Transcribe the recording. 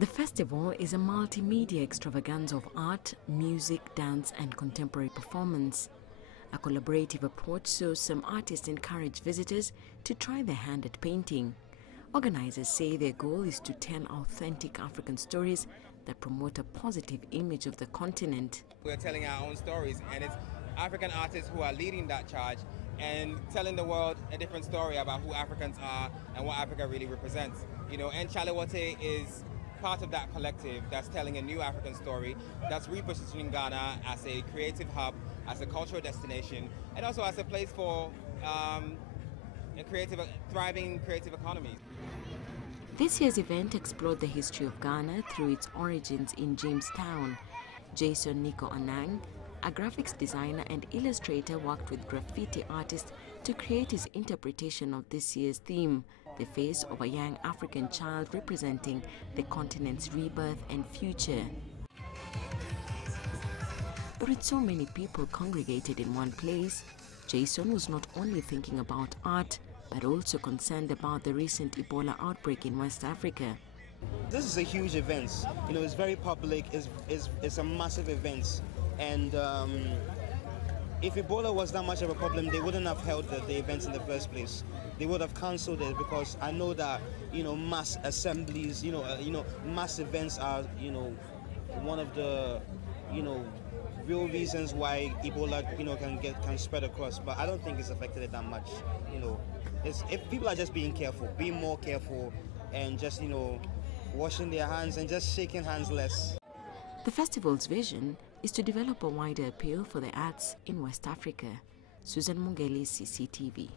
The festival is a multimedia extravaganza of art, music, dance and contemporary performance. A collaborative approach so some artists encourage visitors to try their hand at painting. Organizers say their goal is to tell authentic African stories that promote a positive image of the continent. We're telling our own stories, and it's African artists who are leading that charge and telling the world a different story about who Africans are and what Africa really represents. And Chale Wote is part of that collective that's telling a new African story, that's repositioning Ghana as a creative hub, as a cultural destination, and also as a place for a thriving creative economy. This year's event explored the history of Ghana through its origins in Jamestown. Jason Nico Anang, a graphics designer and illustrator, worked with graffiti artists to create his interpretation of this year's theme, the face of a young African child representing the continent's rebirth and future. But with so many people congregated in one place, Jason was not only thinking about art, but also concerned about the recent Ebola outbreak in West Africa. This is a huge event. It's very public, it's a massive event. And if Ebola was that much of a problem, they wouldn't have held the events in the first place. They would have cancelled it, because I know that mass assemblies, mass events are one of the real reasons why Ebola can spread across. But I don't think it's affected it that much. If people are just being more careful, and just washing their hands and just shaking hands less. The festival's vision is to develop a wider appeal for the arts in West Africa. Susan Mungeli, CCTV.